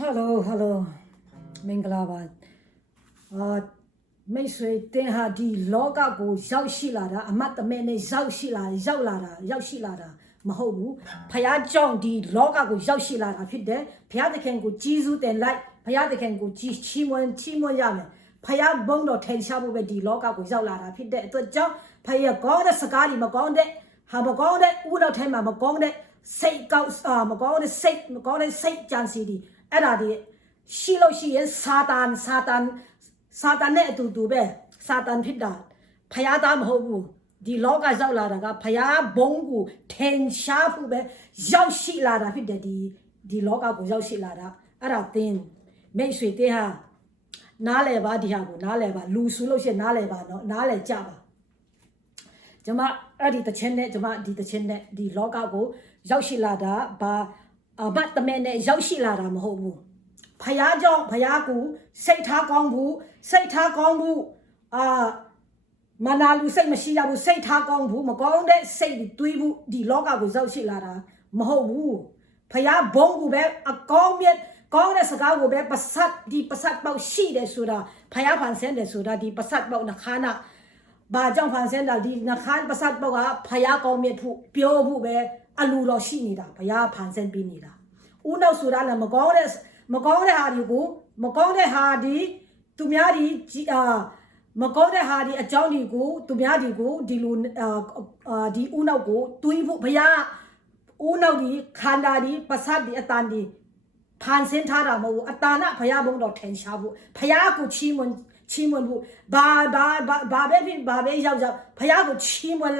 Hello, မင်္ဂလာပါမိတ်ဆွေတင်ဟာဒီလောကကိုရောက်ရှိလာတာအမတ်တမဲနဲ့ရောက်ရှိလာတာမဟုတ်ဘူးဖယားကြောင့်ဒီလောကကိုရောက်ရှိလာတာဖြစ်တယ်ဖယားသခင်ကိုကြီးစုတင်လိုက်ဖယားသခင်ကိုကြီးချီးမွမ်းရမယ်ဖယားဘုံတော်ထင်ရှားဖို့ပဲဒီလောကကိုရောက်လာတာဖြစ်တဲ့အတွက်ကြောင့်ဖယားကောင်းတဲ့စကားတွေမကောင်းတဲ့ဟာမကောင်းတဲ့ဥတော်ထဲမှာမကောင်းတဲ့စိတ်ကောက်မကောင်းတဲ့စိတ်ကြံစီတွေအဲ့ဒါတွေရှိလို့ရှိရင်စာတန်နဲ့အတူပဲစာတန်ဖြစ်တာဖယားသားမဟုတ်ဘူးဒီလောကရောက်လာတာကဖယားဘုံကိုထင်ရှားဖို့ပဲရောက်ရှိလာတာဖြစ်တယ်ဒီလောကကိုရောက်ရှိလာတာအဲ့ဒါသင်မိတ်ဆွေတင်းဟာနားလဲပါဒီဟာကိုနားလဲပါလူစုလို့ရှိရင်နားလဲပါနော်နားလဲကြပါကျွန်မအဲ့ဒီတခြင်းနဲ့ကျွန်မဒီတခြင်းနဲ့ဒီလောကကိုရောက်ရှိလာတာဘာအဘတ်တမဲနဲ့ရောက်ရှိလာတာမဟုတ်ဘူးဖယားကြောင့်ဖယားကိုစိတ်ထားကောင်းဘူးမနာလူစိတ်မရှိရဘူးစိတ်ထားကောင်းဘူးမကောင်းတဲ့စိတ်တွေးဘူးဒီလောကကိုရောက်ရှိလာတာမဟုတ်ဘူးဖယားဘုံကိုပဲအကောင်းမြတ်ကောင်းတဲ့စကားကိုပဲပစတ်ပေါက်ရှိတယ်ဆိုတာဖယားဖန်ဆင်းတယ်ဆိုတာဒီပစတ်ပေါက်နှခါနာဘာကြောင့်ဖန်ဆင်းတာဒီနှခါပစတ်ပေါက်ကဖယားကောင်းမြတ်ဖို့ပြောဖို့ပဲအလူတော်ရှိနေတာဖယားဖန်ဆင်းပြီးနေတာဦးနောက်ဆိုတာလည်းမကောင်းတဲ့ဟာတွေကိုမကောင်းတဲ့ဟာဒီသူများဒီမကောင်းတဲ့ဟာဒီအကြောင်းတွေကိုသူများဒီကိုဒီလိုဒီဦးနောက်ကိုတွေးဖို့ဘုရားဦးနောက်ဒီခန္ဓာဒီပစတ်ဒီအတန်ဒီဖန်ဆင်းထားတာမဟုတ်ဘူးအတာနာဘုရားဘုံတော်ထင်ရှားဖို့ဘုရားကိုချီးမွမ်းဖို့ဘာပဲရောက်ဘုရားကိုချီးမွမ်း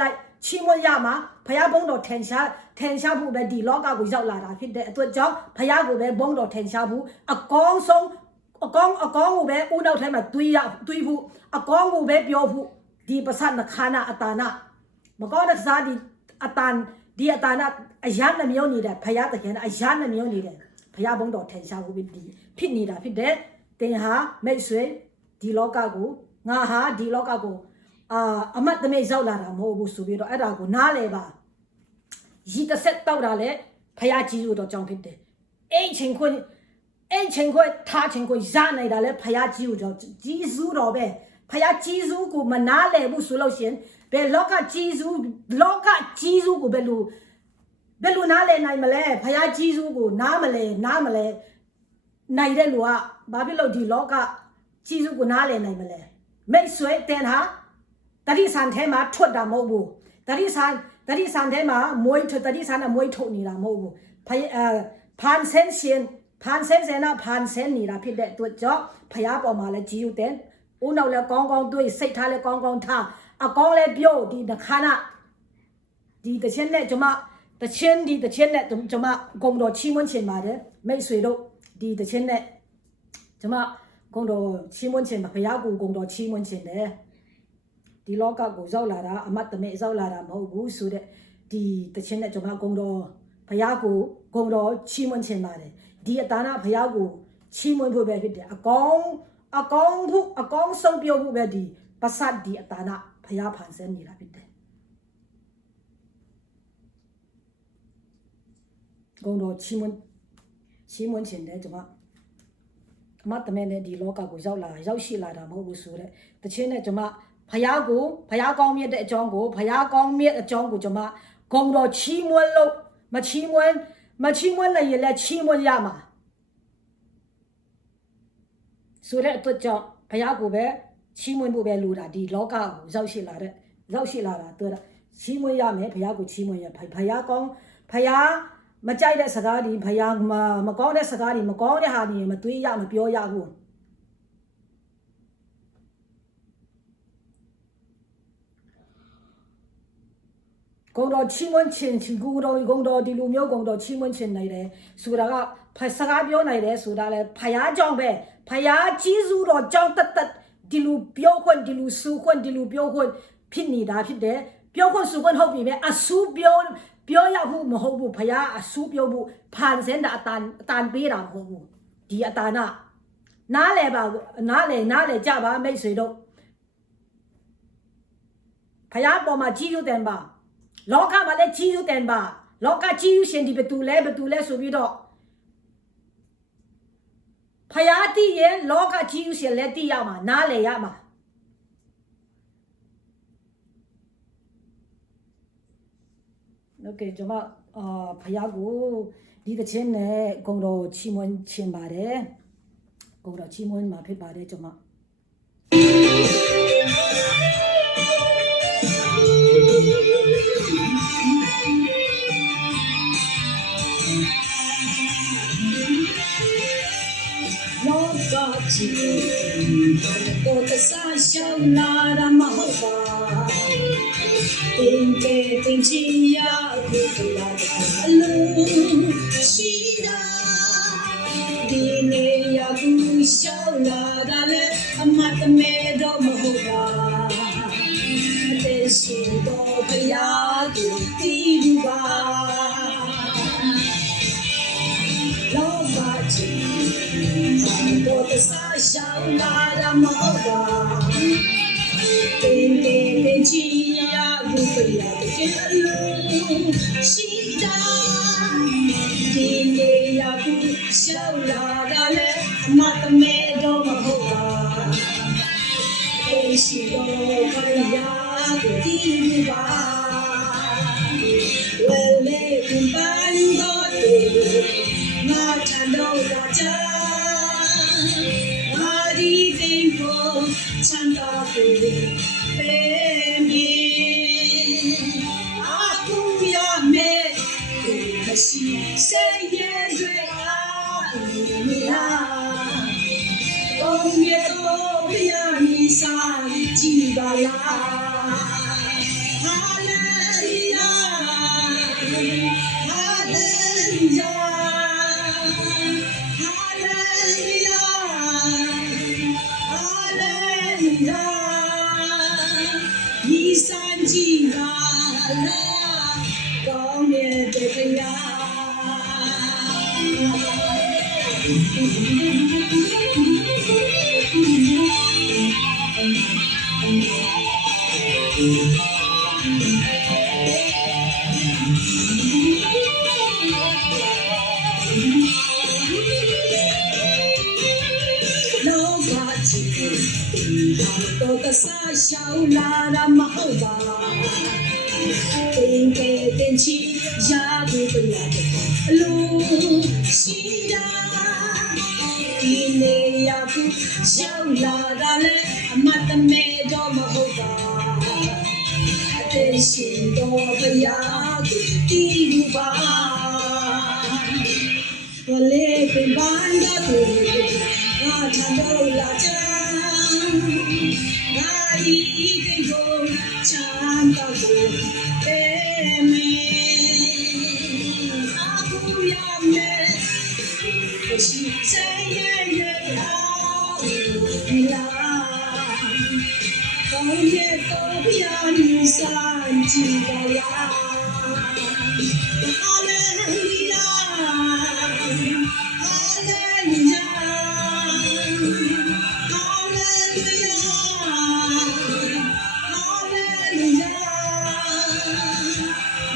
ရမှာဘုရားဘုံတော်ထင်ရှားဖို့ပဲဒီလောကကိုရောက်လာတာဖြစ်တဲ့အတွက်ကြောင့်ဘုရားကိုပဲဘုံတော်ထင်ရှားဖို့အကောင်းဆုံးအကောင်းကိုပဲဦးနောက်ထဲမှာတွေးဖို့အကောင်းကိုပဲပြောဖို့ဒီပစတ်နခါနာအတာနာမကောင်းတဲ့စားဒီအတာနာအရန်နှမျိုးနေတယ်ဘုရားတခင်အရန်နှမျိုးနေတယ်ဘုရားဘုံတော်ထင်ရှားဖို့ဖြစ်နေတာဖြစ်တဲ့တင်ဟာမိတ်ဆွေဒီလောကကိုငါဟာဒီလောကကိုအမတ်တမဲရောက်လာတာမဟုတ်ဘူးဆိုပြီးတော့အဲ့ဒါကိုနားလဲပါရီတစ်ဆက်တောက်တာလေဖယားကြီးဆိုတော့ကြောင်းဖြစ်တယ်အိမ်ချင်းခွန်းထားချင်းခွန်းရနိုင်တာလေဖယားကြီးဆိုတော့ကြီးစုတော့ပဲဖယားကြီးစုကိုမနားလဲဘူးဆိုလို့ရှင်ဘယ်လောကကြီးစုကိုဘယ်လိုနားလဲနိုင်မလဲဖယားကြီးစုကိုနားမလဲနိုင်တဲ့လူကဘာဖြစ်လို့ဒီလောကကြီးစုကိုနားလဲနိုင်မလဲမိတ်ဆွေတင်ဟာတတိဆန်ထဲမှာထွက်တာမဟုတ်ဘူးတတိဆန်ထဲမှာမွေးထုတ်နေတာမဟုတ်ဘူးဖန်ဆင်းနေတာဖြစ်တဲ့အတွက်ကြောင့်ဖယားပေါ်မှာလည်းကြီးယူတဲ့ဦးနောက်လည်းကောင်းတွေးစိတ်ထားလည်းကောင်းထားအကောင်းလည်းပြောဒီနှခါနာဒီတခြင်းနဲ့ကျွန်မတခြင်းနဲ့ကျွန်မဂုံတော်ချီးမွမ်းချင်ပါတယ်မိတ်ဆွေတို့ဒီတခြင်းနဲ့ကျွန်မဂုံတော်ချီးမွမ်းချင်ပါဖယားကိုဂုံတော်ချီးမွမ်းချင်တယ်ဒီလောကကိုရောက်လာတာအမတ်တမဲရောက်လာတာမဟုတ်ဘူးဆိုတဲ့ဒီတခြင်းနဲ့ကျွန်မဂုံတော်ဘုရားကိုဂုံတော်ချီးမွမ်းခြင်းပါတယ်ဒီအတာနာဘုရားကိုချီးမွမ်းဖို့ပဲဖြစ်တယ်အကောင်းဆုံးပြောဖို့ပဲဒီပစတ်ဒီအတာနာဘုရားဖန်ဆင်းနေတာဖြစ်တယ်ဂုံတော်ချီးမွမ်းခြင်းတယ်ကျွန်မအမတ်တမဲနဲ့ဒီလောကကိုရောက်ရှိလာတာမဟုတ်ဘူးဆိုတဲ့တခြင်းနဲ့ကျွန်မဘုရားကောင်းမြတ်တဲ့အကြောင်းကိုကျွန်မဂုံတော်ချီးမွမ်းလို့မချီးမွမ်းလည်းလည်းချီးမွမ်းရမှာဆိုတဲ့အတွက်ကြောင့်ဘုရားကိုပဲချီးမွမ်းဖို့ပဲလိုတာဒီလောကကိုရောက်ရှိလာတာတွေ့တာချီးမွမ်းရမယ်ဘုရားကိုချီးမွမ်းရဘုရားမကြိုက်တဲ့စကားတွေဘုရားမကောင်းတဲ့စကားတွေမကောင်းတဲ့ဟာတွေမတွေးရမပြောရဘူးဂုံတော်ချီးမွမ်းခြင်းဂုံတော်ဒီလိုမျိုးဂုံတော်ချီးမွမ်းခြင်းနိုင်တယ်ဆိုတာကစကားပြောနိုင်တယ်ဆိုတာလဲဖယားကြောင့်ပဲဖယားကြီးစုတော်ကြောင့်တဒီလိုပြောခွင့်ဒီလိုဆူခွင့်ဒီလိုပြောခွင့်ဖြစ်နေတာဖြစ်တယ်ပြောခွင့်ဆူခွင့်ဟုတ်ပြီပဲအဆူပြောရဖို့မဟုတ်ဘူးဖယားအဆူပြောဖို့ဖန်ဆင်းတာအတန်ပေးတာမဟုတ်ဘူးဒီအတာနားလဲကြပါမိတ်ဆွေတို့ဖယားပေါ်မှာကြီးယူတယ်ပါလောကမှာလည်းကြီးယူတယ်ပါလောကကြီးယူရှင်ဒီဘယ်သူလဲဆိုပြီးတော့ ယားတိရဲ့လောကကြီးဥရှင်လက်တိရမှာနားလေရမှာโอเคကျွန်မဖယားကိုဒီတခြင်းနဲ့ဂုံတော်ချီးမွမ်းခြင်းပါတယ်ဂုံတော်ချီးမွမ်းမှာဖြစ်ပါတယ်ကျွန်မလောကကြီးတော့တဆာရှောင်းလာရမဟုတ်ပါတင်ကဲတင်ချီရအခုလာအလုံးရှိတာဒီနေရကူရှောင်းလာတာလေအမတ်မဲတော့မဟုတ်ပါအသက်ရှင်တော့ဖယားကိုတီးဘူးပါလောကကြီးတော့တဆာရှောင်းလာရမဟုတ်ပါတင်တင်ချီရကူပရတဲ့အလုံးရှိတာဒီနေရကူရှောင်းလာတာလေအမတ်မဲတော့မဟုတ်ပါအရှိတော်ဖယားကိုတီးပါဝဲလေပန်တော်ငါချမ်းတော်လာချာငါဒီသိဖို့ချမ်းတော်ကိုပေးမည်အခုရမယ်မရှိစေရဲ့တွေအားမလားဘုံရဲ့တော့ဘုရားမီစာကြည်ပါလားဟာလေလုယာဟာလေလုယာဟာလေလုယာဟာလေလုယာမီစာကြည်ပါလားကောင်းရဲ့တရားလောကကြီးတော့ကစားရှောင်းလာရမဟုတ်ပါတင်ကဲတင်ချီရာသူပရအလုံးရှိတာဒီနေရကူရှောင်းလာတာလေအမတ်မဲတော့မဟုတ်ပါအသက်ရှင်တော့ဘုရားကိုတီးဘူးပါဝလေပင်ပန်းတော်ကိုငါထမ်းတော့လာချာငါဒီကိကိုချမ်းတော်ကိုပေးမယ်အခုရမယ်ရှိစေရဲ့အားလာကောင်းရဲ့တော့ပြာနေစားကြည့်ပါလားဟာလေလုယာဟာလေလုယာဟာလေလုယာဟာလေလုယာ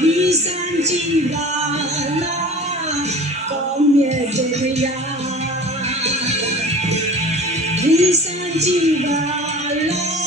ဒီစံကြည့်ပါလားကောင်းရဲ့တရားဒီစံကြည့်ပါလား